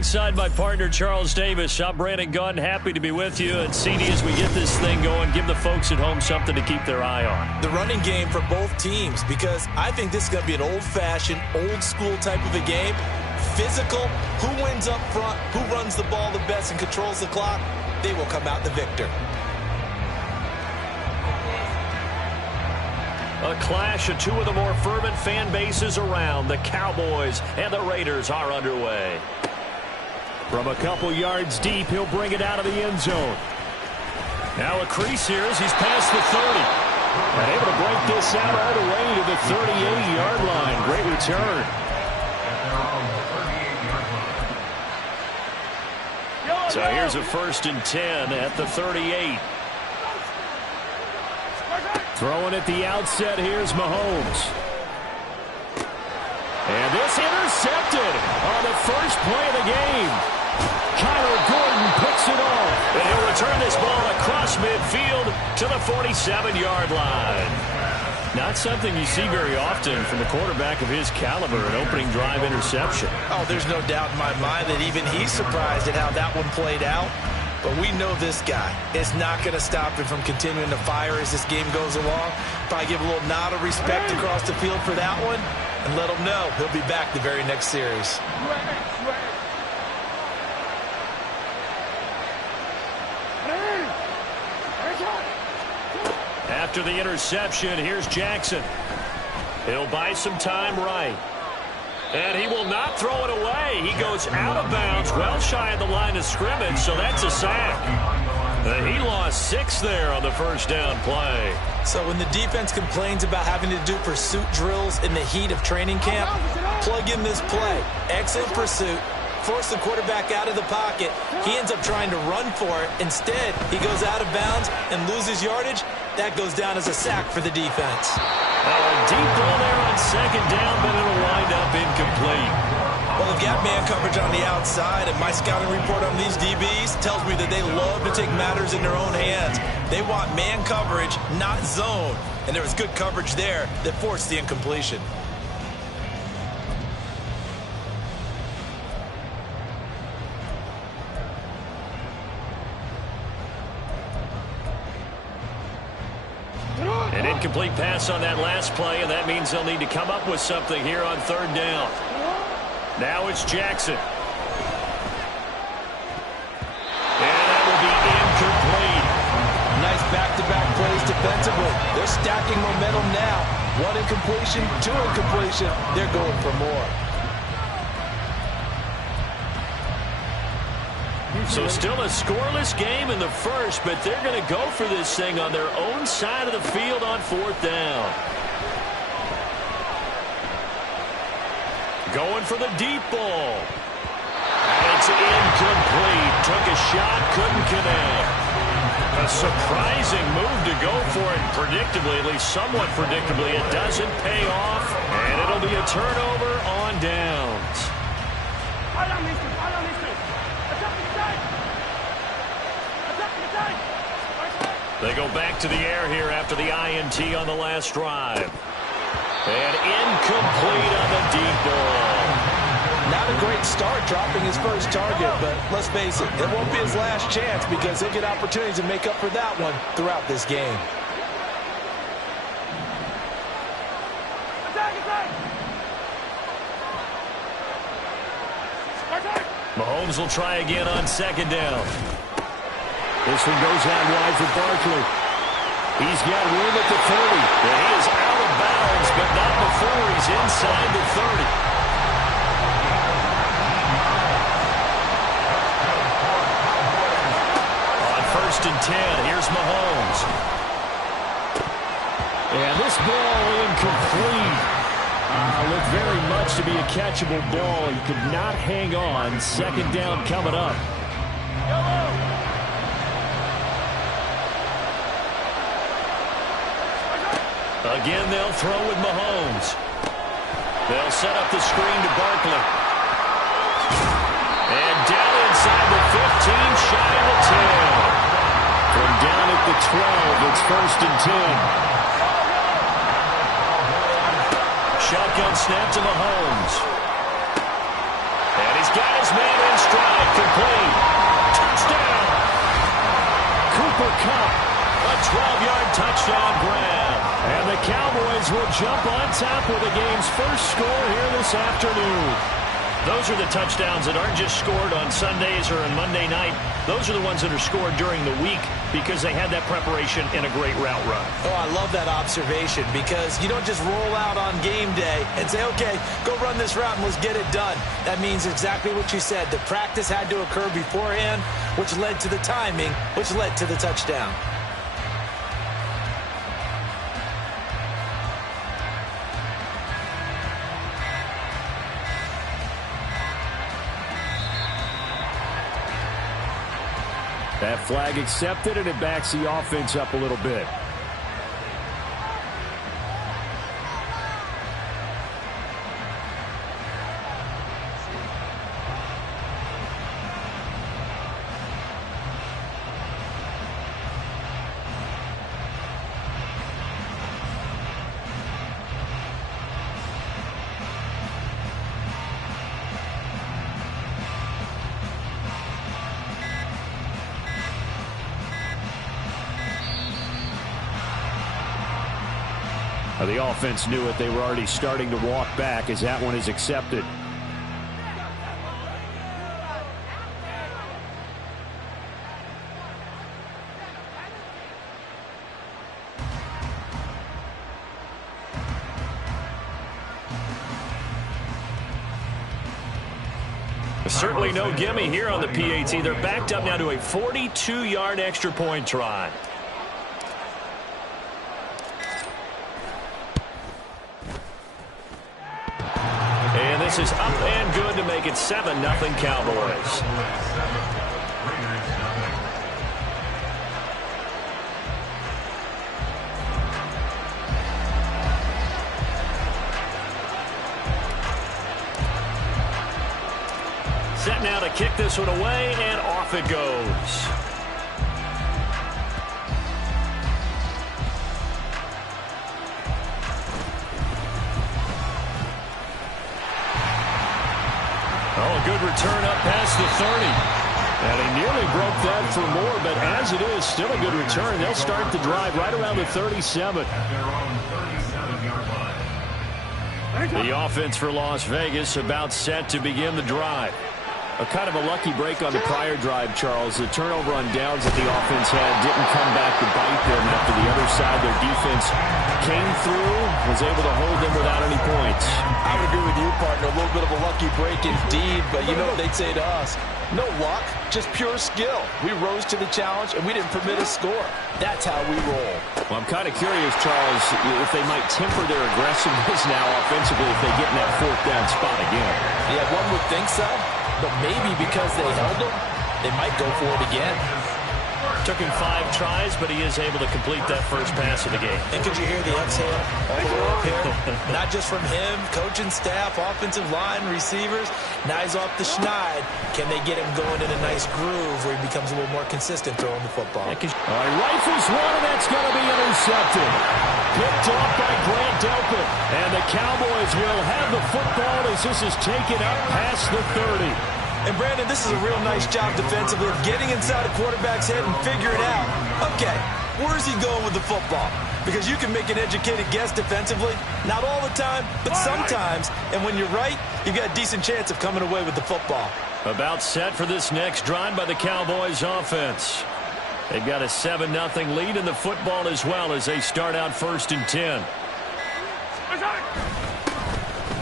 alongside my partner, Charles Davis. I'm Brandon Gunn, happy to be with you. And CD, as we get this thing going, give the folks at home something to keep their eye on. The running game for both teams, because I think this is going to be an old-fashioned, old-school type of a game. Physical, who wins up front, who runs the ball the best and controls the clock, they will come out the victor. A clash of two of the more fervent fan bases around. The Cowboys and the Raiders are underway. From a couple yards deep, he'll bring it out of the end zone. Now a crease here as he's past the 30. And able to break this out all the way to the 38-yard line. Great return. So here's a 1st and 10 at the 38. Throwing at the outset, here's Mahomes. And this intercepted on the first play of the game. Kyler Gordon picks it off. And he'll return this ball across midfield to the 47-yard line. Not something you see very often from a quarterback of his caliber, an opening drive interception. Oh, there's no doubt in my mind that even he's surprised at how that one played out. But we know this guy is not going to stop him from continuing to fire as this game goes along. Probably give a little nod of respect across the field for that one and let him know he'll be back the very next series. After the interception, here's Jackson. He'll buy some time right. And he will not throw it away. He goes out of bounds, well shy of the line of scrimmage, so that's a sack. He lost 6 there on the first down play. So when the defense complains about having to do pursuit drills in the heat of training camp, plug in this play. Excellent pursuit. Force the quarterback out of the pocket. He ends up trying to run for it. Instead, he goes out of bounds and loses yardage. That goes down as a sack for the defense. A deep ball there on 2nd down, but it'll wind up incomplete. Well, they've got man coverage on the outside, and my scouting report on these DBs tells me that they love to take matters in their own hands. They want man coverage, not zone. And there was good coverage there that forced the incompletion. An incomplete pass on that last play, and that means they'll need to come up with something here on 3rd down. Now it's Jackson. And that will be incomplete. Nice back-to-back plays defensively. They're stacking momentum now. 1 incompletion, 2 incompletion. They're going for more. So still a scoreless game in the first, but they're going to go for this thing on their own side of the field on 4th down. Going for the deep ball. And it's incomplete. Took a shot, couldn't connect. A surprising move to go for it. Predictably, at least somewhat predictably, it doesn't pay off. And it'll be a turnover on downs. They go back to the air here after the INT on the last drive. And incomplete on the deep ball. Not a great start dropping his first target, but let's face it, it won't be his last chance because he'll get opportunities to make up for that one throughout this game. Mahomes will try again on 2nd down. This one goes out wide for Barkley. He's got room at the 30. And he is out of bounds, but not before he's inside the 30. On 1st and 10, here's Mahomes. And this ball incomplete. Looked very much to be a catchable ball. He could not hang on. 2nd down coming up. Again, they'll throw with Mahomes. They'll set up the screen to Barkley. And down inside the 15, shy of the 10. From down at the 12, it's 1st and 10. Shotgun snap to Mahomes. And he's got his man in stride. Complete. Touchdown. Cooper Kupp. A 12-yard touchdown grab. And the Cowboys will jump on top with the game's first score here this afternoon. Those are the touchdowns that aren't just scored on Sundays or on Monday night. Those are the ones that are scored during the week because they had that preparation in a great route run. Oh, I love that observation because you don't just roll out on game day and say, okay, go run this route and let's get it done. That means exactly what you said. The practice had to occur beforehand, which led to the timing, which led to the touchdown. That flag accepted, and it backs the offense up a little bit. The offense knew it. They were already starting to walk back as that one is accepted. Certainly no gimme here on the PAT. They're backed up now to a 42-yard extra point try. This is up and good to make it 7-0 Cowboys. Set now to kick this one away, and off it goes. Oh, good return up past the 30. And he nearly broke that for more, but as it is, still a good return. They'll start the drive right around the 37. The offense for Las Vegas about set to begin the drive. A kind of a lucky break on the prior drive, Charles. The turnover on downs that the offense had didn't come back to bite them after the other side. Their defense came through, was able to hold them without any points. I would agree with you, partner. A little bit of a lucky break indeed, but you know what they'd say to us? No luck, just pure skill. We rose to the challenge, and we didn't permit a score. That's how we roll. Well, I'm kind of curious, Charles, if they might temper their aggressiveness now offensively if they get in that fourth down spot again. Yeah, one would think so. But maybe because they held him, they might go for it again. Took him 5 tries, but he is able to complete that first pass of the game. And could you hear the exhale all the way up here? Not just from him, coaching staff, offensive line, receivers. Now he's off the schneid. Can they get him going in a nice groove where he becomes a little more consistent throwing the football? All right, rifles one, and that's going to be intercepted. Picked off by Grant Delpit. And the Cowboys will have the football as this is taken up past the 30. And, Brandon, this is a real nice job defensively of getting inside a quarterback's head and figuring out, okay, where's he going with the football? Because you can make an educated guess defensively. Not all the time, but sometimes. And when you're right, you've got a decent chance of coming away with the football. About set for this next drive by the Cowboys offense. They've got a 7-0 lead in the football as well as they start out 1st and 10.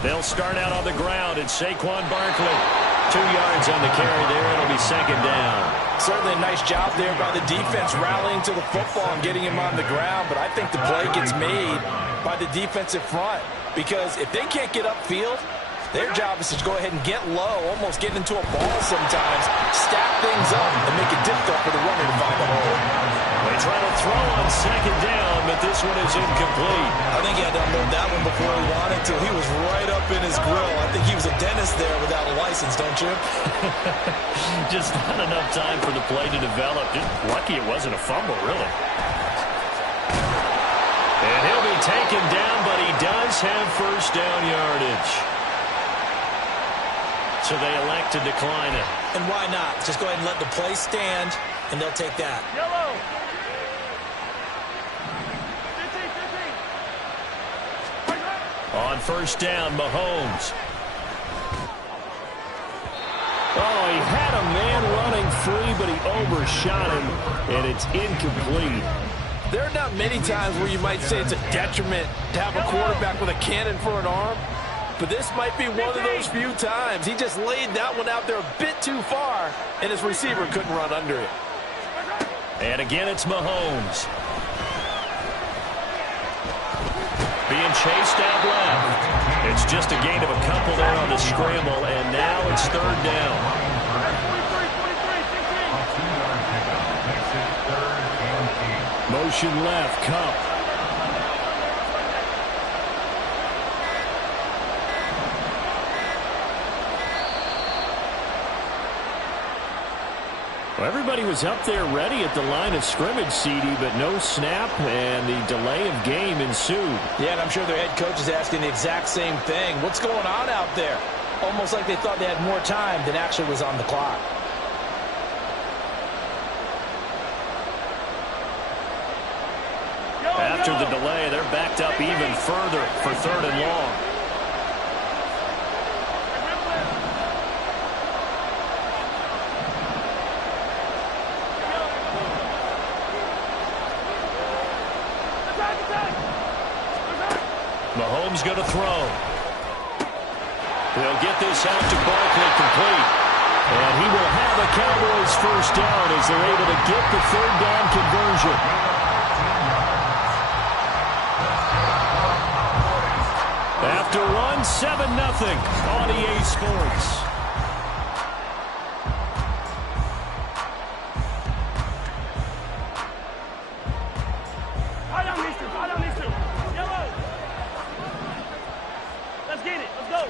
They'll start out on the ground. It's Saquon Barkley. 2 yards on the carry there. It'll be 2nd down. Certainly a nice job there by the defense rallying to the football and getting him on the ground. But I think the play gets made by the defensive front. Because if they can't get upfield, their job is to go ahead and get low, almost get into a ball sometimes, stack things up, and make it difficult for the runner to find the hole. They try to throw on 2nd down, but this one is incomplete. I think he had to unload that one before he wanted to. He was right up in his grill. I think he was a dentist there without a license, don't you? Just not enough time for the play to develop. Just lucky it wasn't a fumble, really. And he'll be taken down, but he does have 1st down yardage. So they elect to decline it. And why not? Just go ahead and let the play stand, and they'll take that. Yellow. 15. On first down, Mahomes. Oh, he had a man running free, but he overshot him, and it's incomplete. There are not many times where you might say it's a detriment to have a quarterback with a cannon for an arm, but this might be one of those few times. He just laid that one out there a bit too far, and his receiver couldn't run under it. And again, it's Mahomes. Being chased out left. It's just a gain of a couple there on the scramble, and now it's third down. Motion left, Cup. Well, everybody was up there ready at the line of scrimmage, CD, but no snap, and the delay of game ensued. Yeah, and I'm sure their head coach is asking the exact same thing. What's going on out there? Almost like they thought they had more time than actually was on the clock. After the delay, they're backed up even further for third and long. Mahomes going to throw. He'll get this out to Barkley complete. And he will have a Cowboys first down as they're able to get the third down conversion. After run, 7-0 on EA Sports. Let's get it. Let's go.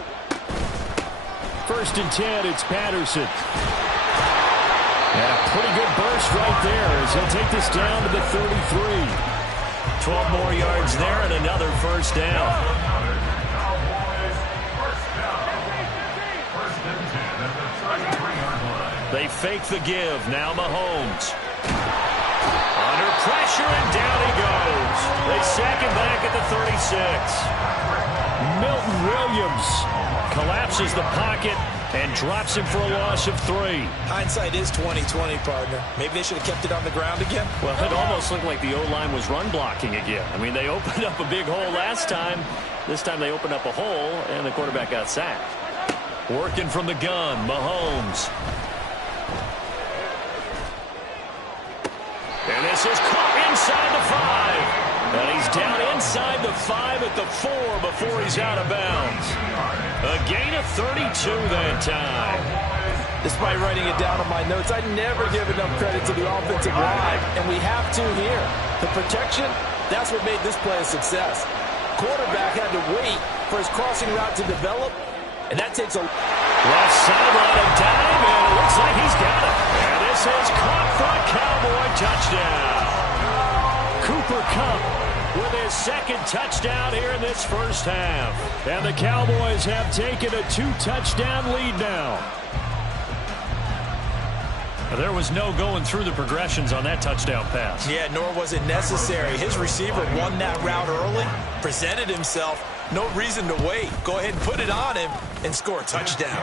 First and 10, it's Patterson. And a pretty good burst right there as he'll take this down to the 33. 12 more yards there and another first down. They fake the give. Now Mahomes. Under pressure, and down he goes. They sack him back at the 36. Milton Williams collapses the pocket and drops him for a loss of 3. Hindsight is 20/20, partner. Maybe they should have kept it on the ground again. Well, it almost looked like the O-line was run blocking again. I mean, they opened up a big hole last time. This time they opened up a hole, and the quarterback got sacked. Working from the gun, Mahomes. And this is caught inside the 5. And he's down inside the 5 at the 4 before he's out of bounds. A gain of 32 that time. Despite writing it down on my notes, I never give enough credit to the offensive line, and we have to here. The protection, that's what made this play a success. Quarterback had to wait for his crossing route to develop, and that takes a left sideline, a dive, and it looks like he's got it. And this is caught for a Cowboy touchdown. Cooper Kupp with his second touchdown here in this first half. And the Cowboys have taken a 2-touchdown lead now. There was no going through the progressions on that touchdown pass. Yeah, nor was it necessary. His receiver won that route early, presented himself. No reason to wait. Go ahead and put it on him and score a touchdown.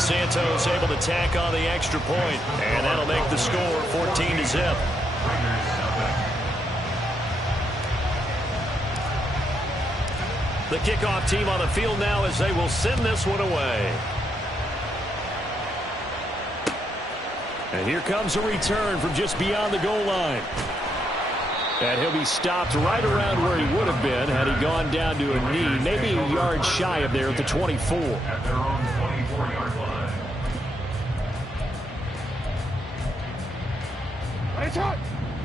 Santos able to tack on the extra point, and that'll make the score 14-0. The kickoff team on the field now as they will send this one away. And here comes a return from just beyond the goal line. And he'll be stopped right around where he would have been had he gone down to a knee, maybe a yard shy of there at the 24. At their own 24-yard line.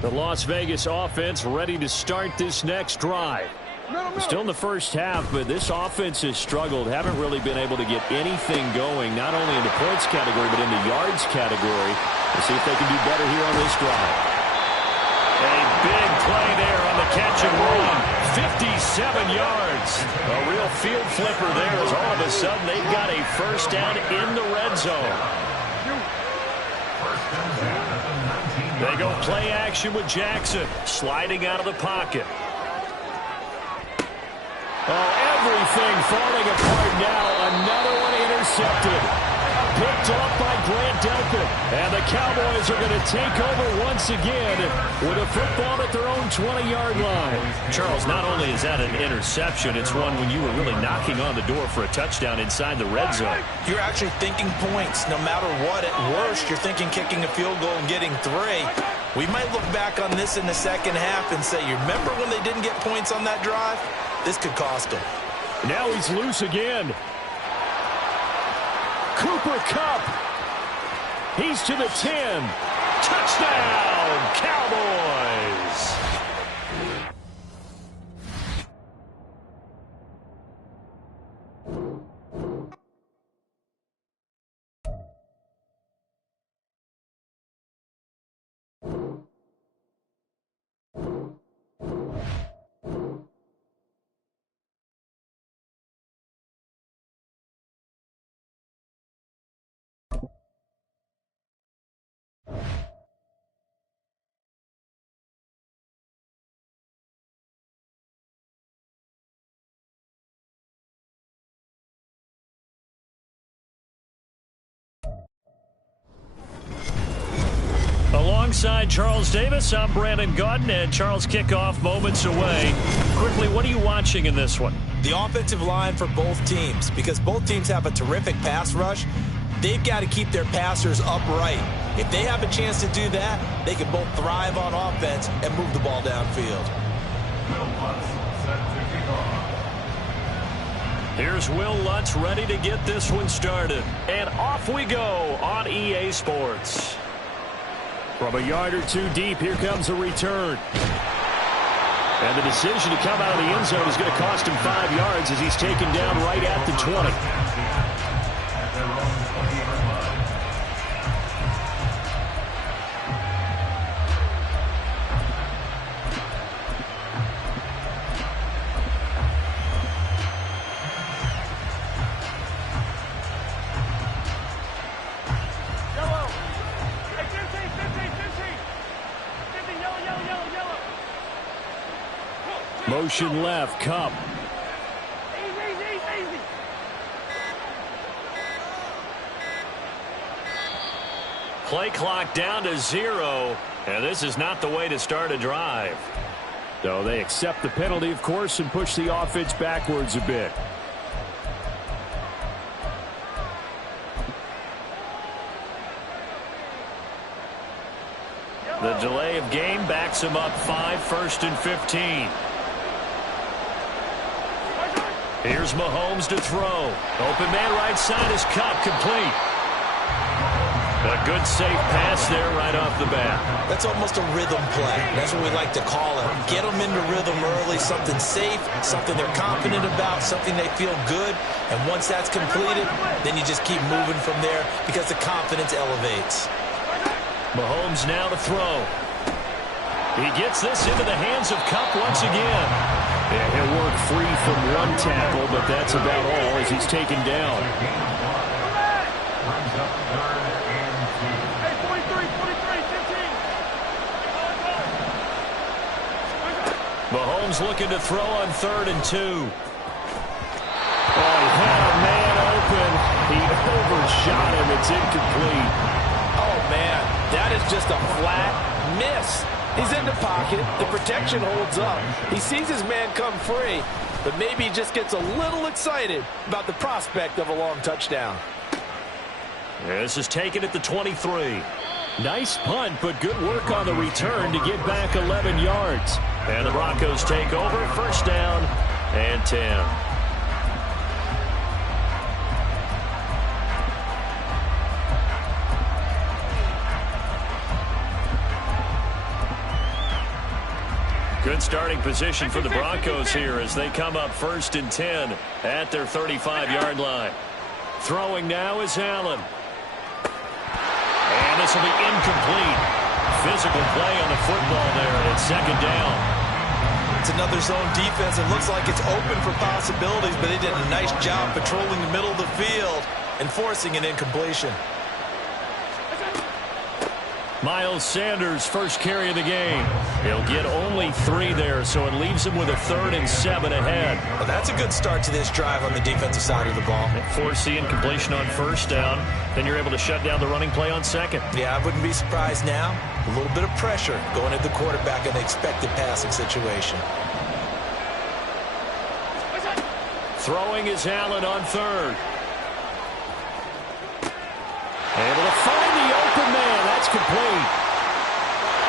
The Las Vegas offense ready to start this next drive. Still in the first half, but this offense has struggled. Haven't really been able to get anything going, not only in the points category, but in the yards category. We'll see if they can do better here on this drive. A big play there on the catch and run. 57 yards. A real field flipper there as all of a sudden they've got a first down in the red zone. They go play action with Jackson, sliding out of the pocket. Oh, everything falling apart now. Another one intercepted. Picked off by Grant Delpit. And the Cowboys are going to take over once again with a football at their own 20-yard line. Charles, not only is that an interception, it's one when you were really knocking on the door for a touchdown inside the red zone. You're actually thinking points. No matter what, at worst, you're thinking kicking a field goal and getting 3. We might look back on this in the second half and say, you remember when they didn't get points on that drive? This could cost them. Now he's loose again. Cooper Kupp. He's to the 10. Touchdown, Cowboys. Alongside Charles Davis, I'm Brandon Gaudin, and Charles, kickoff moments away. Quickly, what are you watching in this one? The offensive line for both teams, because both teams have a terrific pass rush. They've got to keep their passers upright. If they have a chance to do that, they can both thrive on offense and move the ball downfield. Here's Will Lutz ready to get this one started. And off we go on EA Sports. From a yard or two deep, here comes a return. And the decision to come out of the end zone is going to cost him 5 yards as he's taken down right at the 20. Motion left, Kupp. Easy. Play clock down to 0, and this is not the way to start a drive. So they accept the penalty, of course, and push the offense backwards a bit. The delay of game backs him up 5, 1st and 15. Here's Mahomes to throw. Open man right side is Kupp, complete. A good safe pass there right off the bat. That's almost a rhythm play. That's what we like to call it. Get them into rhythm early, something safe, something they're confident about, something they feel good. And once that's completed, then you just keep moving from there because the confidence elevates. Mahomes now to throw. He gets this into the hands of Kupp once again. Yeah, he'll work free from one tackle, but that's about all as he's taken down. Hey, 43, 15. Mahomes looking to throw on 3rd and 2. Oh, he had a man open. He overshot him. It's incomplete. Oh, man, that is just a flat miss. He's in the pocket. The protection holds up. He sees his man come free, but maybe he just gets a little excited about the prospect of a long touchdown. This is taken at the 23. Nice punt, but good work on the return to get back 11 yards. And the Broncos take over, 1st down and 10. Good starting position for the Broncos here as they come up 1st and 10 at their 35-yard line. Throwing now is Allen. And this will be incomplete. physical play on the football there, and it's second down. It's another zone defense. It looks like it's open for possibilities, but they did a nice job patrolling the middle of the field and forcing an incompletion. Miles Sanders, first carry of the game. He'll get only 3 there, so it leaves him with a 3rd and 7 ahead. Well, that's a good start to this drive on the defensive side of the ball. Force the incompletion on first down. Then you're able to shut down the running play on second. Yeah, I wouldn't be surprised now. A little bit of pressure going at the quarterback in the expected passing situation. Throwing is Allen on 3rd. Able to find the open man. That's complete.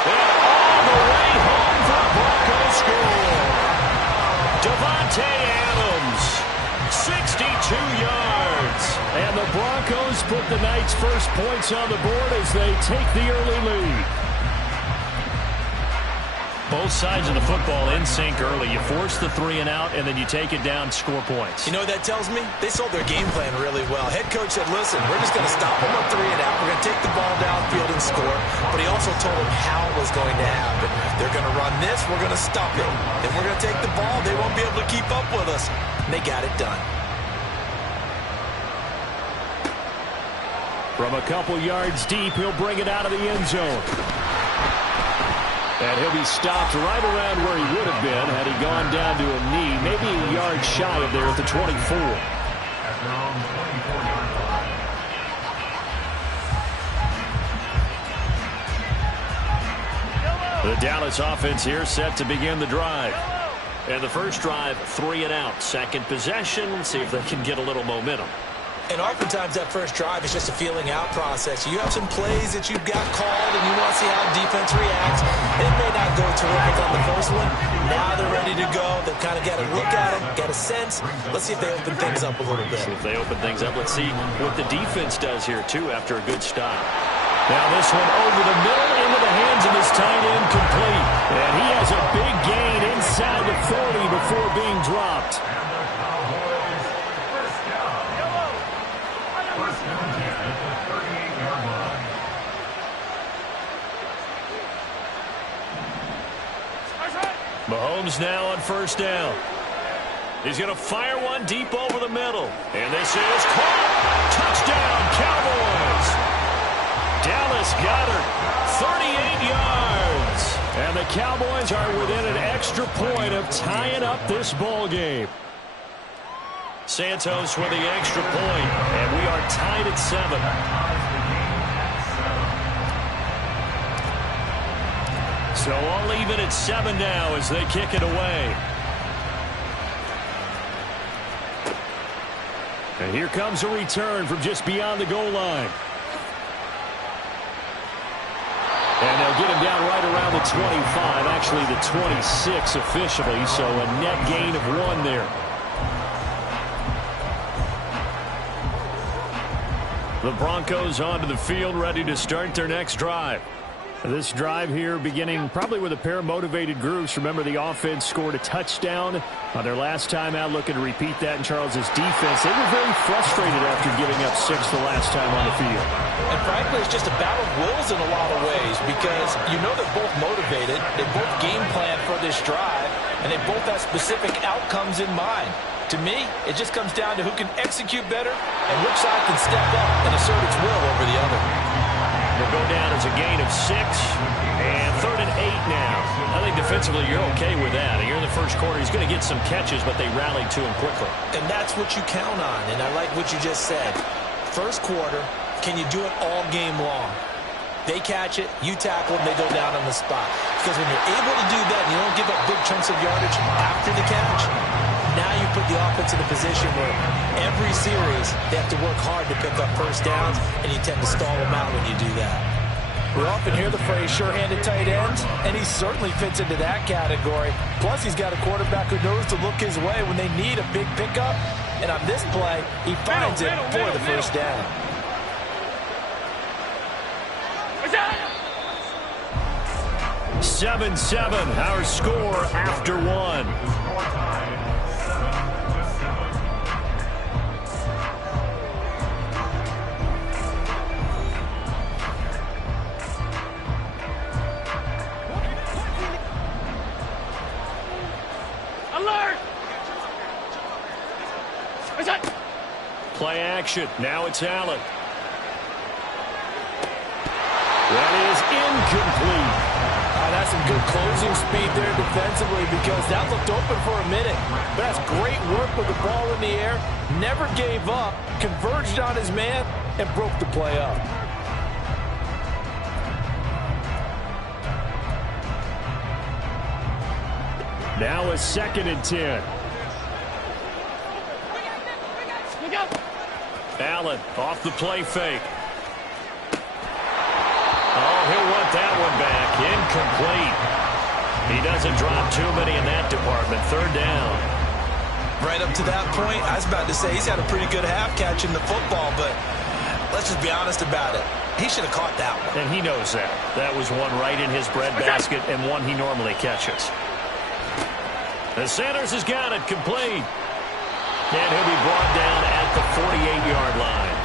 And all the way home for a Broncos score. Devontae Adams, 62 yards. And the Broncos put the night's first points on the board as they take the early lead. Both sides of the football in sync early. You force the 3 and out, and then you take it down, score points. You know what that tells me? They sold their game plan really well. Head coach said, listen, we're just going to stop them on 3 and out. We're going to take the ball downfield and score. But he also told them how it was going to happen. They're going to run this. We're going to stop it. Then we're going to take the ball. They won't be able to keep up with us. And they got it done. From a couple yards deep, he'll bring it out of the end zone. And he'll be stopped right around where he would have been had he gone down to a knee, maybe a yard shy of there at the 24. The Dallas offense here set to begin the drive. And the first drive, 3 and out. Second possession, see if they can get a little momentum. And oftentimes that first drive is just a feeling out process. You have some plays that you've got called and you want to see how defense reacts. It may not go terrific on the first one. Now they're ready to go. They've kind of got to look at it, get a sense. Let's see if they open things up a little bit. See if they open things up. Let's see what the defense does here, too, after a good stop. Now this one over the middle into the hands of his tight end, complete. And he has a big gain inside the 40 before being dropped. Mahomes now on first down. He's going to fire one deep over the middle. And this is caught. Touchdown, Cowboys. Dallas Goedert, 38 yards. And the Cowboys are within an extra point of tying up this ball game. Santos with the extra point, and we are tied at 7. So all even at 7 now as they kick it away. And here comes a return from just beyond the goal line. And they'll get him down right around the 25, actually the 26 officially, so a net gain of 1 there. The Broncos onto the field, ready to start their next drive. This drive here beginning probably with a pair of motivated groups. Remember, the offense scored a touchdown on their last time out, looking to repeat that in Charles's defense. They were very frustrated after giving up 6 the last time on the field. And frankly, it's just a battle of wills in a lot of ways because you know they're both motivated. They both game plan for this drive, and they both have specific outcomes in mind. To me, it just comes down to who can execute better and which side can step up and assert its will over the other. Will go down as a gain of 6, and 3rd and 8 now. I think defensively you're okay with that. Here in the first quarter, he's going to get some catches, but they rallied to him quickly. And that's what you count on, and I like what you just said. First quarter, can you do it all game long? They catch it, you tackle them, they go down on the spot. Because when you're able to do that and you don't give up big chunks of yardage after the catch, now you put the offense in a position where every series they have to work hard to pick up first downs, and you tend to stall them out when you do that. We often hear the phrase sure-handed tight ends, and he certainly fits into that category. Plus, he's got a quarterback who knows to look his way when they need a big pickup. And on this play, he finds it for the first down. 7-7, our score after 1. Play action. Now it's Allen. That is incomplete. That's some good closing speed there defensively because that looked open for a minute. But that's great work with the ball in the air. Never gave up, converged on his man, and broke the play up. Now a 2nd and 10. Allen off the play fake. Oh, he'll want that one back. Incomplete. He doesn't drop too many in that department. 3rd down. Right up to that point, I was about to say he's had a pretty good half catching the football, but let's just be honest about it. He should have caught that one. And he knows that. That was one right in his breadbasket and one he normally catches. The Sanders has got it complete. And he'll be brought down at the 48-yard line.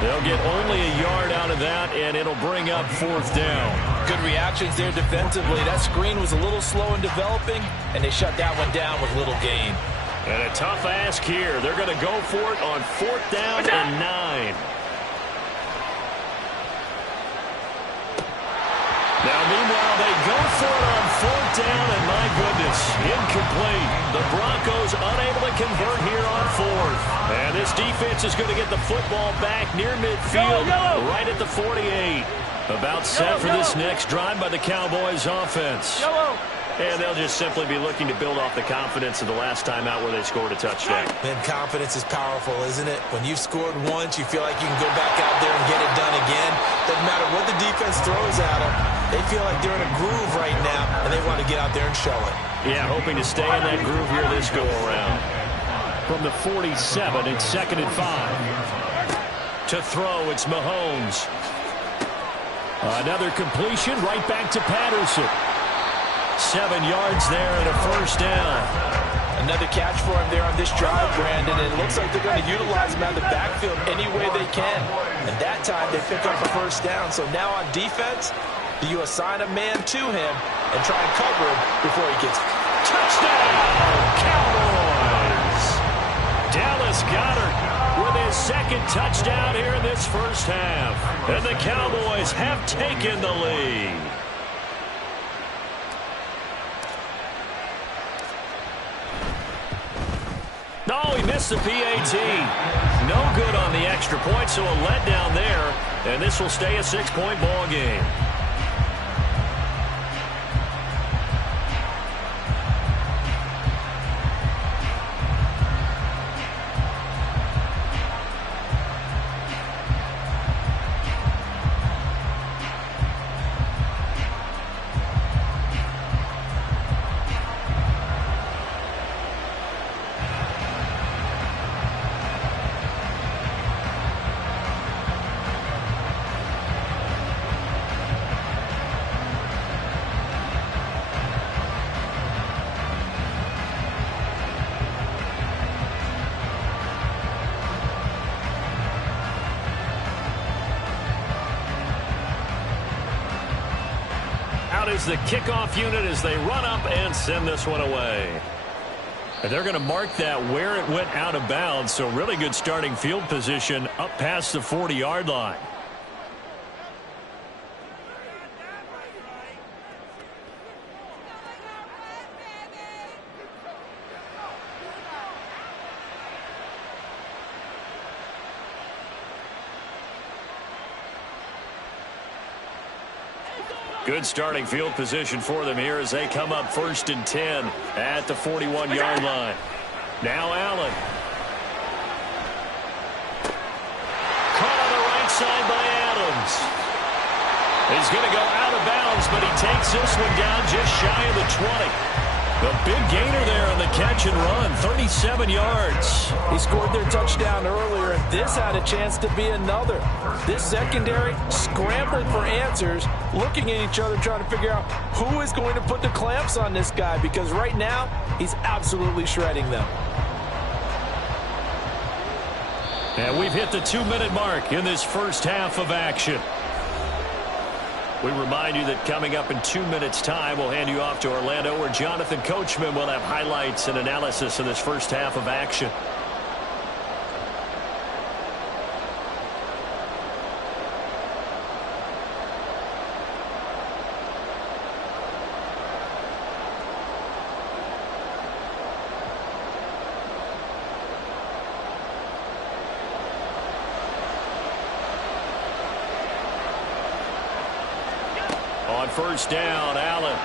They'll get only a yard out of that, and it'll bring up 4th down. Good reactions there defensively. That screen was a little slow in developing, and they shut that one down with little gain. And a tough ask here. They're going to go for it on 4th down and 9. Now, meanwhile, they go for it on 4th down, and my goodness, incomplete. The Broncos unable to convert here on 4th. And this defense is going to get the football back near midfield, right at the 48. About set for this next drive by the Cowboys offense. And they'll just simply be looking to build off the confidence of the last time out where they scored a touchdown. And confidence is powerful, isn't it? When you've scored once, you feel like you can go back out there and get it done again. Doesn't matter what the defense throws at them. They feel like they're in a groove right now, and they want to get out there and show it. Yeah, hoping to stay in that groove here this go-around. From the 47, it's 2nd and 5. To throw, it's Mahomes. Another completion right back to Patterson. 7 yards there and a 1st down. Another catch for him there on this drive, Brandon. And it looks like they're going to utilize him out of the backfield any way they can. And that time they pick up a 1st down. So now on defense, you assign a man to him and try and cover him before he gets touchdown, Cowboys. Dallas Goedert with his 2nd touchdown here in this 1st half. And the Cowboys have taken the lead. No, he missed the PAT. No good on the extra point, so a letdown there. And this will stay a 6-point ball game. Is the kickoff unit as they run up and send this one away. And they're going to mark that where it went out of bounds, so really good starting field position up past the 40-yard line. Good starting field position for them here as they come up 1st and 10 at the 41-yard line. Now Allen. Caught on the right side by Adams. He's going to go out of bounds, but he takes this one down just shy of the 20. The big gainer there on the catch and run, 37 yards. He scored their touchdown earlier, and this had a chance to be another. This secondary scrambling for answers, looking at each other, trying to figure out who is going to put the clamps on this guy, because right now he's absolutely shredding them. And we've hit the 2-minute mark in this 1st half of action. We remind you that coming up in 2 minutes' time, we'll hand you off to Orlando, where Jonathan Coachman will have highlights and analysis of this 1st half of action. On first down, Allen.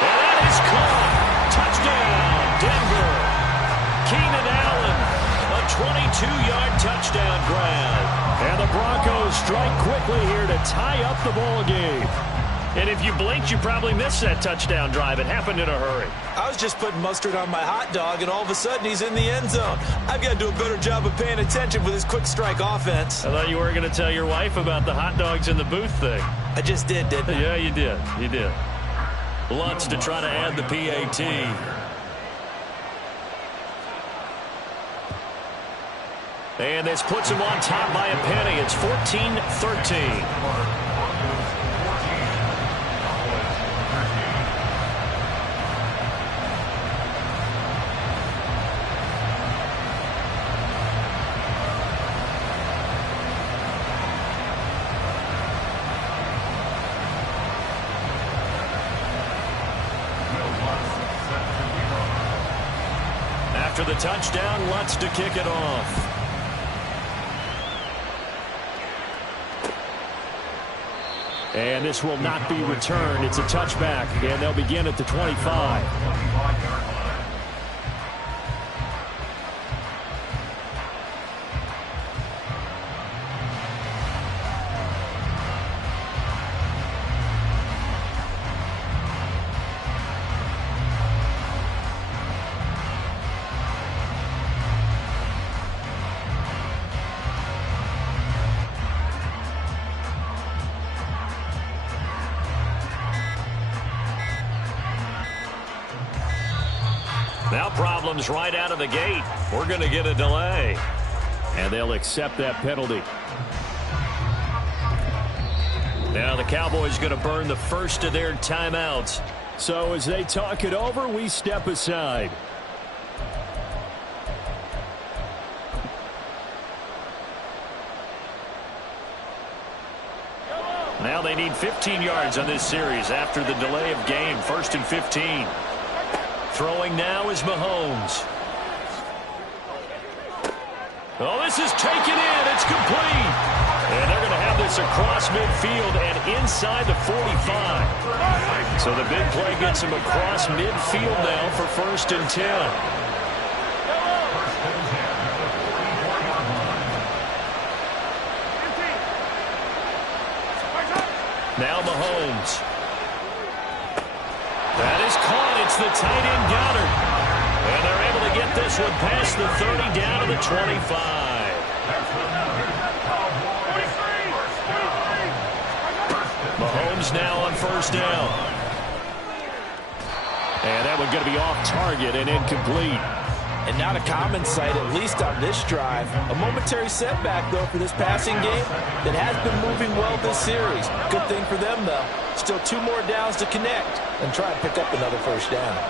And that is caught. Touchdown, Denver. Keenan Allen, a 22-yard touchdown grab. And the Broncos strike quickly here to tie up the ball game. And if you blinked, you probably missed that touchdown drive. It happened in a hurry. I was just putting mustard on my hot dog, and all of a sudden he's in the end zone. I've got to do a better job of paying attention with this quick strike offense. I thought you were going to tell your wife about the hot dogs in the booth thing. I just did, didn't I? Yeah, you did. You did. Lutz to try to add the PAT. And this puts him on top by a penny. It's 14-13. After the touchdown, Lutz to kick it off. And this will not be returned. It's a touchback, and they'll begin at the 25. Now problems right out of the gate. We're going to get a delay. And they'll accept that penalty. Now the Cowboys going to burn the first of their timeouts. So as they talk it over, we step aside. Now they need 15 yards on this series after the delay of game. 1st and 15. Throwing now is Mahomes. Oh, this is taken in. It's complete. And they're going to have this across midfield and inside the 45. So the big play gets him across midfield now for 1st and 10. Now Mahomes. That is caught. It's the tight end Goddard. And they're able to get this one past the 30 down to the 25. Mahomes now on first down. And that one going to be off target and incomplete. And not a common sight, at least on this drive. A momentary setback, though, for this passing game that has been moving well this series. Good thing for them, though. Still 2 more downs to connect and try and pick up another first down.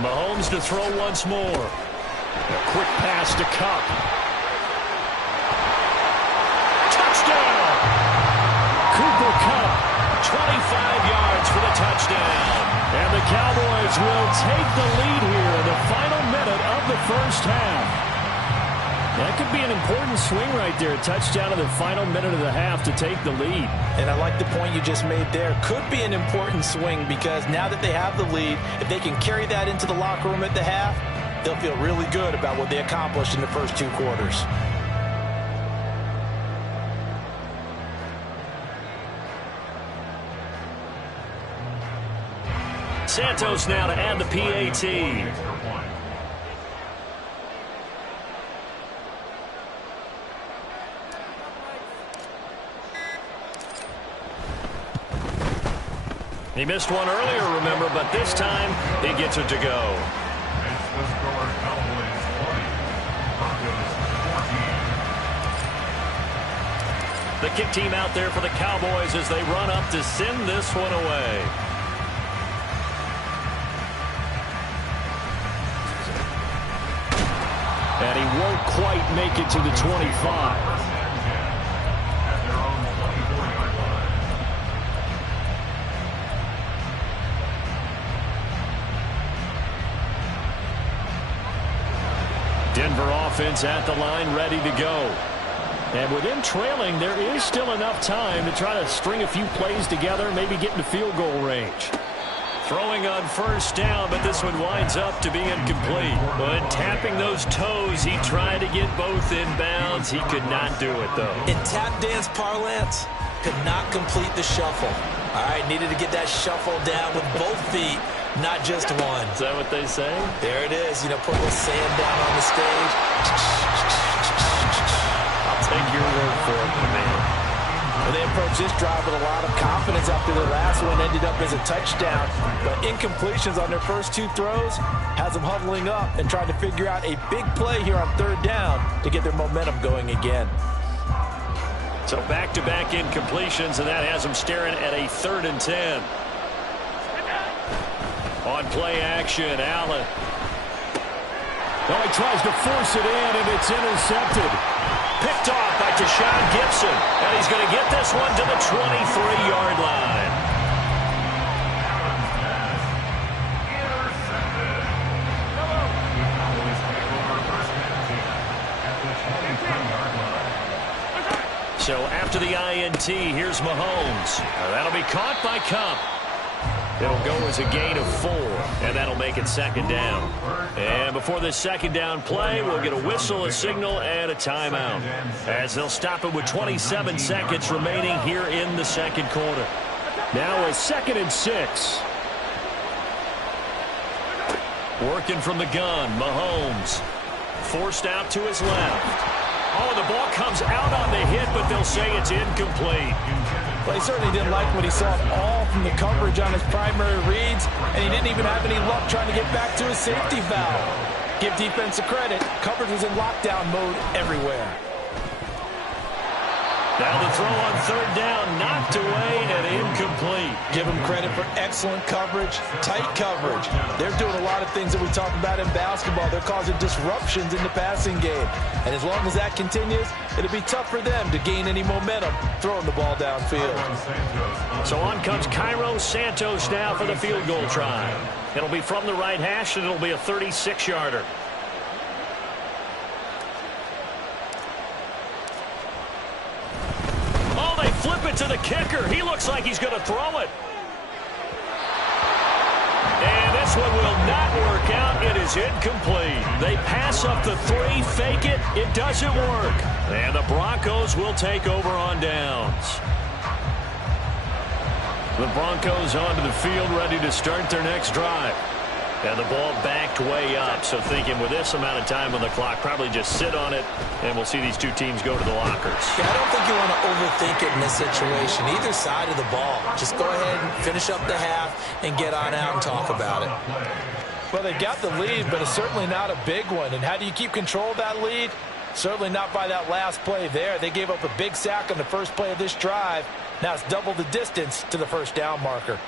Mahomes to throw once more. A quick pass to Kupp. Touchdown! Cooper Kupp, 25 yards for the touchdown. And the Cowboys will take the lead here in the final minute of the first half. That could be an important swing right there. A touchdown in the final minute of the half to take the lead. And I like the point you just made there. Could be an important swing because now that they have the lead, if they can carry that into the locker room at the half, they'll feel really good about what they accomplished in the first 2 quarters. Santos now to add the PAT. He missed one earlier, remember, but this time he gets it to go. The kick team out there for the Cowboys as they run up to send this one away. And he won't quite make it to the 25. Denver offense at the line, ready to go. And with them trailing, there is still enough time to try to string a few plays together, maybe get into field goal range. Throwing on first down, but this one winds up to be incomplete. But tapping those toes, he tried to get both in bounds. He could not do it, though. In tap dance parlance, could not complete the shuffle. All right, needed to get that shuffle down with both feet, not just one. Is that what they say? There it is. You know, put a little sand down on the stage. I'll take your word for it, man. Well, they approached this drive with a lot of confidence after their last one ended up as a touchdown. But incompletions on their first two throws has them huddling up and trying to figure out a big play here on third down to get their momentum going again. So back-to-back incompletions, and that has them staring at a 3rd and 10. On play action, Allen. Oh, he tries to force it in, and it's intercepted. Picked off by Deshaun Gibson. And he's going to get this one to the 23-yard line. So after the INT, here's Mahomes. That'll be caught by Cup. It'll go as a gain of 4, and that'll make it 2nd down. And before this 2nd down play, we'll get a whistle, a signal, and a timeout, as they'll stop it with 27 seconds remaining here in the 2nd quarter. Now a 2nd and 6. Working from the gun, Mahomes. Forced out to his left. Oh, the ball comes out on the hit, but they'll say it's incomplete. Well, he certainly didn't like what he saw all from the coverage on his primary reads, and he didn't even have any luck trying to get back to his safety valve. Give defense a credit. Coverage was in lockdown mode everywhere. Now the throw on 3rd down, knocked away and incomplete. Give them credit for excellent coverage, tight coverage. They're doing a lot of things that we talk about in basketball. They're causing disruptions in the passing game. And as long as that continues, it'll be tough for them to gain any momentum throwing the ball downfield. So on comes Cairo Santos now for the field goal try. It'll be from the right hash, and it'll be a 36-yarder. Flip it to the kicker. He looks like he's going to throw it. And this one will not work out. It is incomplete. They pass up the 3, fake it. It doesn't work. And the Broncos will take over on downs. The Broncos onto the field, ready to start their next drive. And the ball backed way up, so thinking with this amount of time on the clock, probably just sit on it, and we'll see these two teams go to the lockers. Yeah, I don't think you want to overthink it in this situation. Either side of the ball. Just go ahead and finish up the half and get on out and talk about it. Well, they got the lead, but it's certainly not a big one. And how do you keep control of that lead? Certainly not by that last play there. They gave up a big sack on the first play of this drive. Now it's double the distance to the 1st down marker.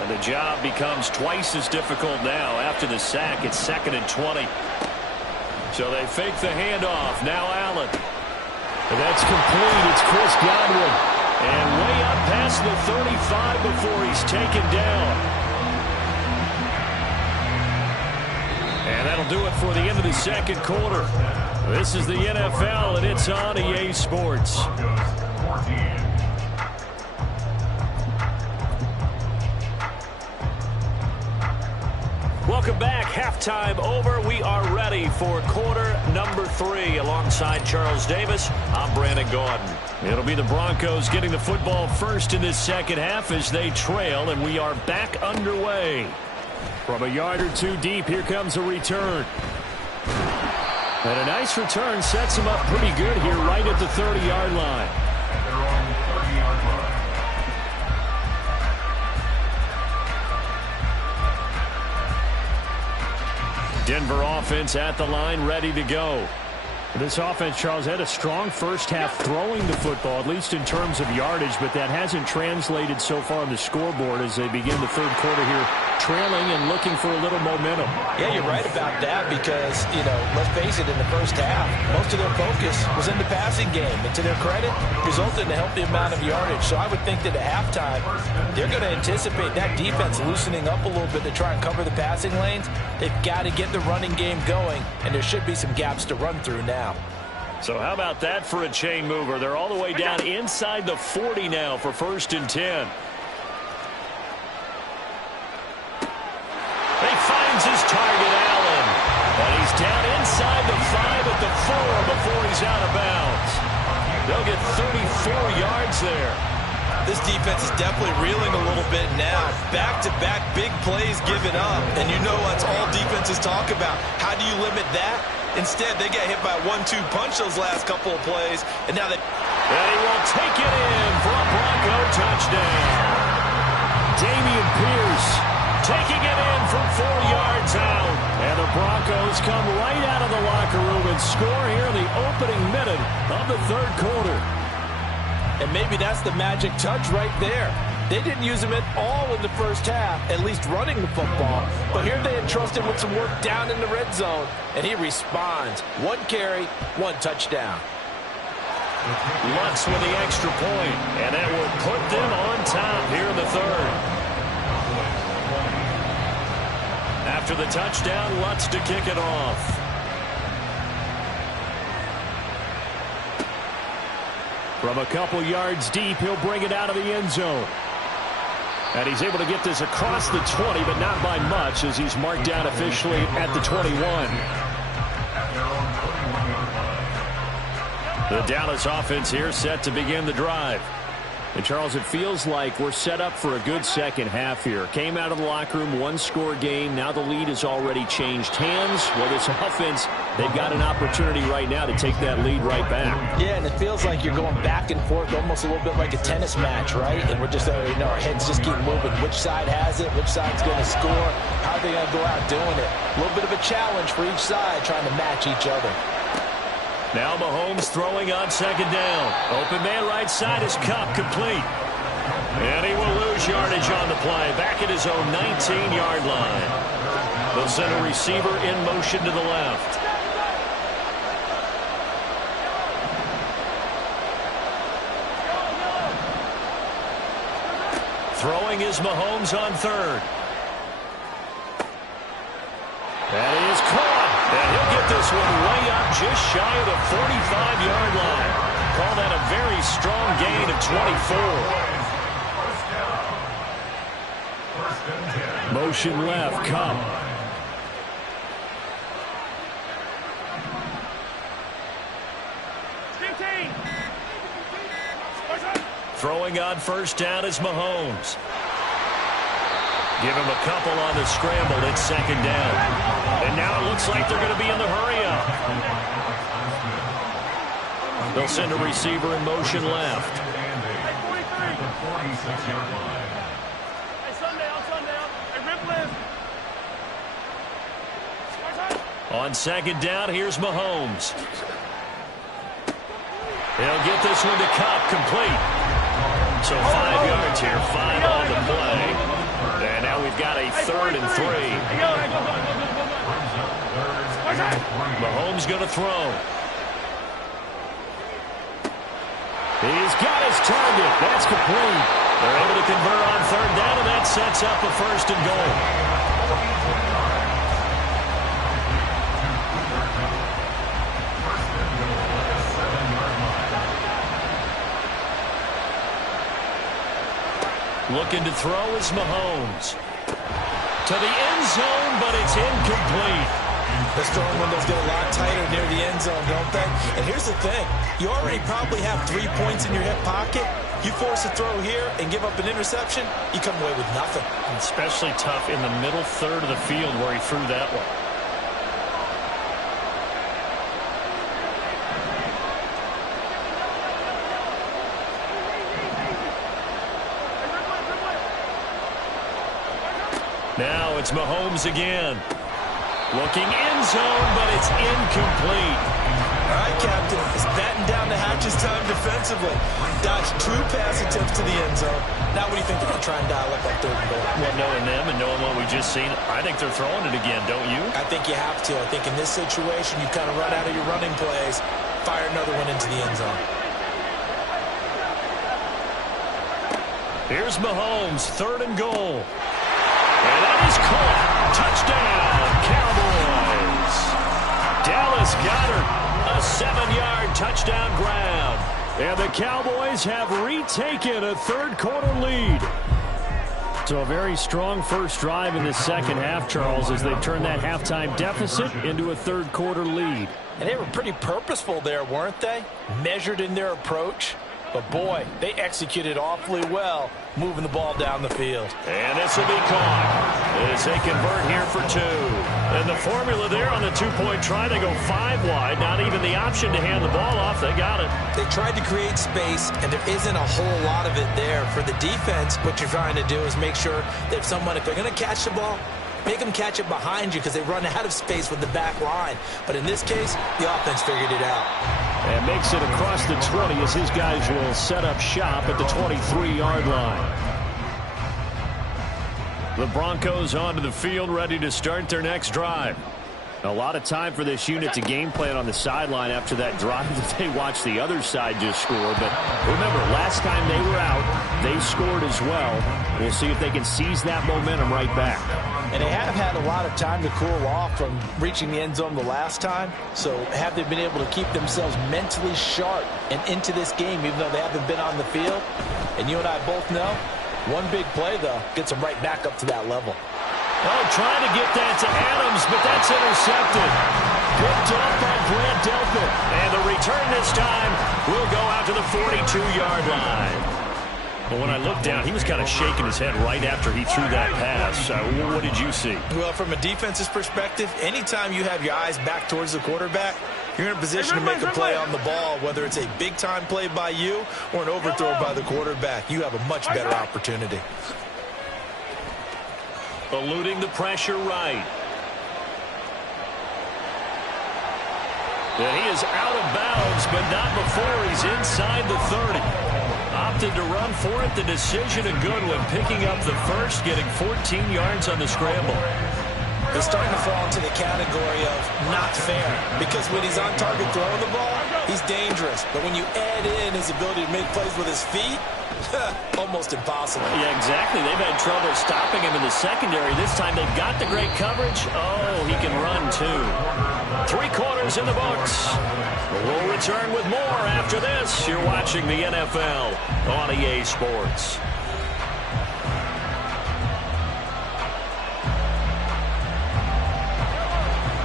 And the job becomes twice as difficult now. After the sack, it's 2nd and 20. So they fake the handoff. Now Allen. And that's complete. It's Chris Godwin. And way up past the 35 before he's taken down. And that'll do it for the end of the 2nd quarter. This is the NFL, and it's on EA Sports. Welcome back. Halftime over. We are ready for quarter number 3. Alongside Charles Davis, I'm Brandon Gaudin. It'll be the Broncos getting the football first in this 2nd half as they trail, and we are back underway. From a yard or 2 deep, here comes a return. And a nice return sets him up pretty good here right at the 30-yard line. Denver offense at the line, ready to go. This offense, Charles, had a strong first half throwing the football, at least in terms of yardage, but that hasn't translated so far on the scoreboard as they begin the 3rd quarter here trailing and looking for a little momentum. Yeah, you're right about that because, let's face it, in the first half, most of their focus was in the passing game. And to their credit, resulted in a healthy amount of yardage. So I would think that at halftime, they're going to anticipate that defense loosening up a little bit to try and cover the passing lanes. They've got to get the running game going, and there should be some gaps to run through now. So how about that for a chain mover? They're all the way down inside the 40 now for 1st and 10. He finds his target, Allen. And he's down inside the 5 at the 4 before he's out of bounds. They'll get 34 yards there. This defense is definitely reeling a little bit now. Back-to-back big plays given up. And that's all defenses talk about. How do you limit that? Instead, they get hit by a 1-2 punch those last couple of plays. And now they... And he will take it in for a Bronco touchdown. Dameon Pierce taking it in from 4 yards out. And the Broncos come right out of the locker room and score here in the opening minute of the 3rd quarter. And maybe that's the magic touch right there. They didn't use him at all in the first half, at least running the football. But here they entrust him with some work down in the red zone, and he responds. 1 carry, 1 touchdown. Lutz with the extra point, and that will put them on top here in the 3rd. After the touchdown, Lutz to kick it off. From a couple yards deep, he'll bring it out of the end zone. And he's able to get this across the 20, but not by much, as he's marked down officially at the 21. The Dallas offense here set to begin the drive. And, Charles, it feels like we're set up for a good second half here. Came out of the locker room, 1-score game. Now the lead has already changed hands. Well, this offense, they've got an opportunity right now to take that lead right back. Yeah, and it feels like you're going back and forth, almost a little bit like a tennis match, right? And we're just, our heads just keep moving. Which side has it? Which side's going to score? How are they going to go out doing it? A little bit of a challenge for each side, trying to match each other. Now Mahomes throwing on 2nd down. Open man right side is Kupp, complete. And he will lose yardage on the play. Back at his own 19-yard line. They'll send a receiver in motion to the left. Throwing is Mahomes on 3rd. And he is caught. And he'll get this one way up just shy of the 45-yard line. Call that a very strong gain of 24. Motion left, Kupp. Throwing on 1st down is Mahomes. Give him a couple on the scramble. It's 2nd down. And now it looks like they're going to be in the hurry-up. They'll send a receiver in motion left. On 2nd down, here's Mahomes. He'll get this one to Kupp, complete. So 5 yards here, 5 on the play. And now we've got a 3rd and 3. Mahomes going to throw. He's got his target. That's complete. They're able to convert on 3rd down, and that sets up a 1st and goal. Looking to throw is Mahomes. To the end zone, but it's incomplete. The throwing windows get a lot tighter near the end zone, don't they? And here's the thing. You already probably have 3 points in your hip pocket. You force a throw here and give up an interception, you come away with nothing. Especially tough in the middle 3rd of the field where he threw that one. Now it's Mahomes again. Looking end zone, but it's incomplete. All right, Captain. It's batten down the hatches time defensively. Dodged 2 pass attempts to the end zone. Now what do you think they're going to try and dial up on 3rd and goal? Well, knowing them and knowing what we just seen, I think they're throwing it again, don't you? I think you have to. I think in this situation, you kind of run out of your running plays, fire another one into the end zone. Here's Mahomes, 3rd and goal. And that is caught. Touchdown, Cowboys. Dallas Goedert, a 7-yard touchdown grab. And the Cowboys have retaken a 3rd quarter lead. So a very strong first drive in the second half, Charles, as they've turned that halftime deficit into a 3rd quarter lead. And they were pretty purposeful there, weren't they? Measured in their approach. But, boy, they executed awfully well moving the ball down the field. And this will be caught as they convert here for 2. And the formula there on the 2-point try, they go 5 wide. Not even the option to hand the ball off. They got it. They tried to create space, and there isn't a whole lot of it there. For the defense, what you're trying to do is make sure that if they're going to catch the ball, make them catch it behind you because they run out of space with the back line. But in this case, the offense figured it out. And makes it across the 20 as his guys will set up shop at the 23-yard line. The Broncos onto the field, ready to start their next drive. A lot of time for this unit to game plan on the sideline after that drive that they watched the other side just score. But remember, last time they were out, they scored as well. We'll see if they can seize that momentum right back. And they have had a lot of time to cool off from reaching the end zone the last time. So have they been able to keep themselves mentally sharp and into this game, even though they haven't been on the field? And you and I both know, one big play, though, gets them right back up to that level. Oh, trying to get that to Adams, but that's intercepted. Picked up by Grant Delpit. And the return this time will go out to the 42-yard line. But when I looked down, he was kind of shaking his head right after he threw that pass. What did you see? Well, from a defense's perspective, anytime you have your eyes back towards the quarterback, you're in a position to make a play on the ball, whether it's a big-time play by you or an overthrow by the quarterback. You have a much better opportunity. Eluding the pressure right. And he is out of bounds, but not before he's inside the 30. Opted to run for it. The decision a good one. Picking up the first, getting 14 yards on the scramble. They're starting to fall into the category of not fair, because when he's on target throwing the ball, he's dangerous. But when you add in his ability to make plays with his feet, almost impossible. Yeah, exactly. They've had trouble stopping him in the secondary. This time they've got the great coverage. Oh, he can run too. 3 quarters in the books. We'll return with more after this. You're watching the NFL on EA Sports.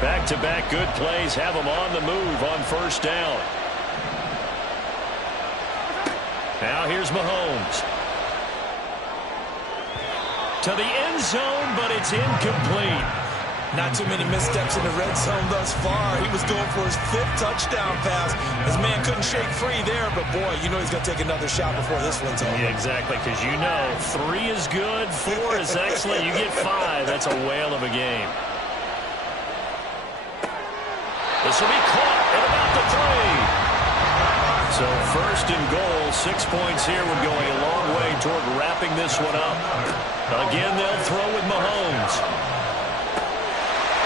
Back-to-back good plays have them on the move on first down. Now here's Mahomes. To the end zone, but it's incomplete. Not too many missteps in the red zone thus far. He was going for his 5th touchdown pass. His man couldn't shake free there, but boy, you know he's going to take another shot before this one's over. Yeah, exactly, because you know 3 is good, 4 is excellent. You get 5. That's a whale of a game. This will be caught at about the 3. So first and goal, 6 points here would go a long way toward wrapping this one up. Again, they'll throw with Mahomes.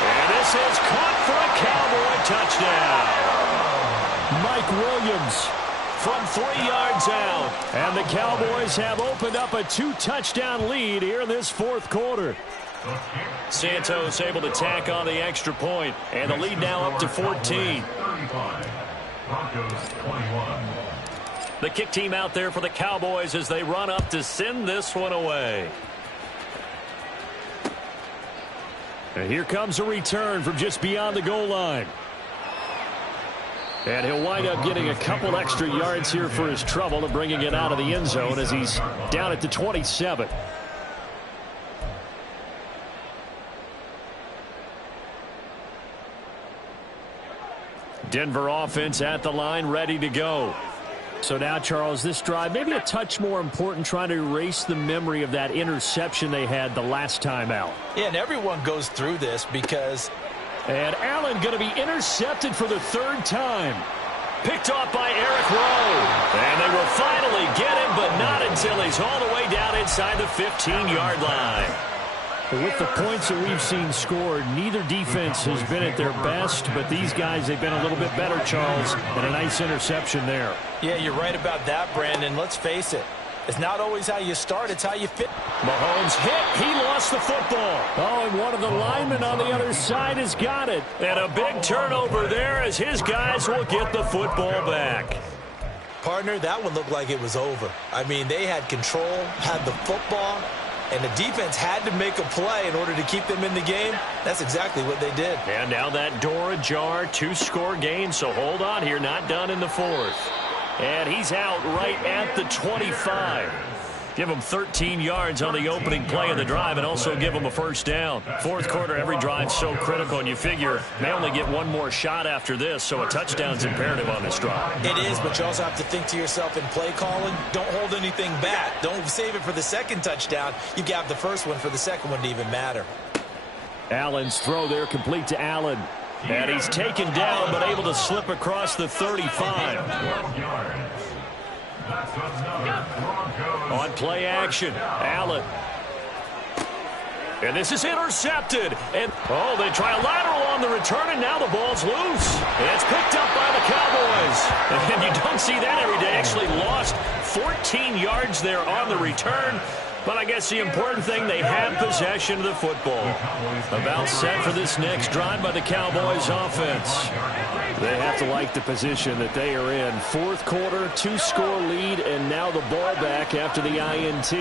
And this is caught for a Cowboy touchdown. Mike Williams from 3 yards out. And the Cowboys have opened up a 2-touchdown lead here in this 4th quarter. Santos able to tack on the extra point, and the lead now up to 14. The kick team out there for the Cowboys as they run up to send this one away. And here comes a return from just beyond the goal line. And he'll wind up getting a couple extra yards here for his trouble and bringing it out of the end zone as he's down at the 27. Denver offense at the line, ready to go. So now, Charles, this drive maybe a touch more important, trying to erase the memory of that interception they had the last time out. Yeah, and everyone goes through this because And Allen going to be intercepted for the third time. Picked off by Eric Rowe. And they will finally get him, but not until he's all the way down inside the 15-yard line. With the points that we've seen scored, neither defense has been at their best, but these guys, they've been a little bit better, Charles, and a nice interception there. Yeah, you're right about that, Brandon. Let's face it. It's not always how you start, it's how you fit. Mahomes hit. He lost the football. Oh, and one of the linemen on the other side has got it. And a big turnover there as his guys will get the football back. Partner, that one looked like it was over. I mean, they had control, had the football, and the defense had to make a play in order to keep them in the game. That's exactly what they did. And now that door ajar, 2-score game, so hold on here, not done in the fourth. And he's out right at the 25. Give him 13 yards on the opening play of the drive and also give him a first down. Fourth quarter, every drive so critical, and you figure they only get one more shot after this, so a touchdown's imperative on this drive. It is, but you also have to think to yourself in play calling, don't hold anything back. Don't save it for the second touchdown. You got the first one for the second one to even matter. Allen's throw there complete to Allen. And he's taken down, but able to slip across the 35. On play action, Allen. And this is intercepted. And, oh, they try a lateral on the return, and now the ball's loose. It's picked up by the Cowboys. And you don't see that every day. Actually lost 14 yards there on the return. But I guess the important thing, they have possession of the football. About set for this next drive by the Cowboys offense. They have to like the position that they are in. Fourth quarter, 2-score lead, and now the ball back after the INT.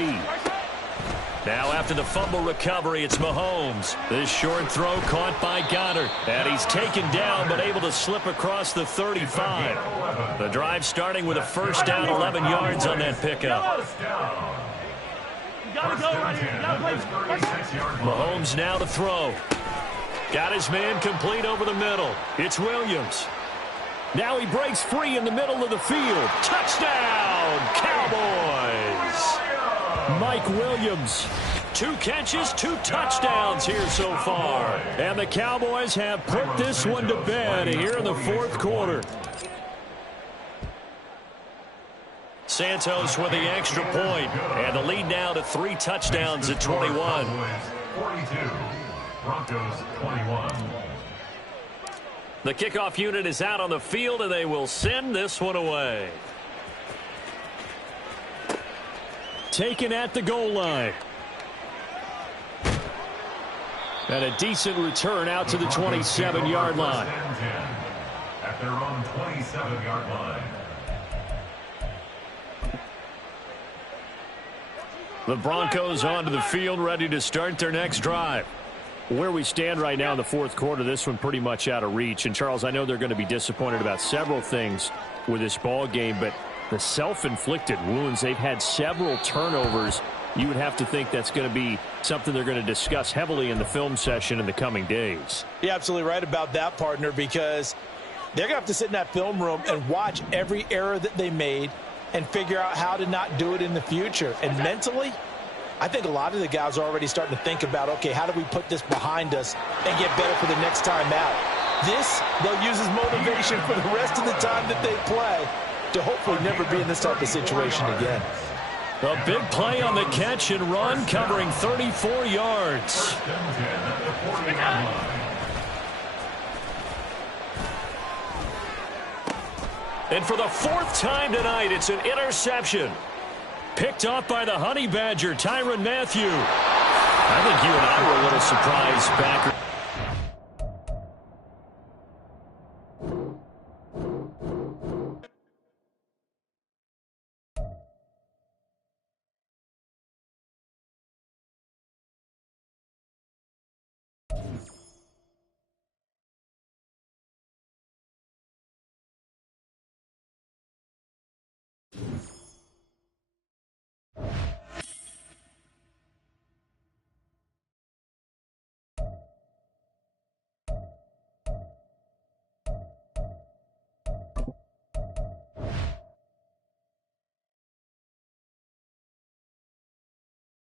Now after the fumble recovery, it's Mahomes. This short throw caught by Goddard. And he's taken down, but able to slip across the 35. The drive starting with a first down, 11 yards on that pickup. Mahomes now to throw. Got his man complete over the middle. It's Williams. Now he breaks free in the middle of the field. Touchdown, Cowboys! Mike Williams. 2 catches, 2 touchdowns here so far. And the Cowboys have put this one to bed here in the fourth quarter. Santos with the extra point, and the lead now to 3 touchdowns at 21. 42, Broncos 21. The kickoff unit is out on the field, and they will send this one away. Taken at the goal line. And a decent return out to the 27-yard line. At their own 27-yard line. The Broncos onto the field, ready to start their next drive. Where we stand right now in the fourth quarter, this one pretty much out of reach. And, Charles, I know they're going to be disappointed about several things with this ball game, but the self-inflicted wounds, they've had several turnovers. You would have to think that's going to be something they're going to discuss heavily in the film session in the coming days. You're absolutely right about that, partner, because they're going to have to sit in that film room and watch every error that they made and figure out how to not do it in the future. And mentally, I think a lot of the guys are already starting to think about, okay, how do we put this behind us and get better for the next time out? This, they'll use as motivation for the rest of the time that they play to hopefully never be in this type of situation again. A big play on the catch and run, covering 34 yards. And for the fourth time tonight, it's an interception. Picked off by the Honey Badger, Tyrann Mathieu. I think you and I were a little surprised back.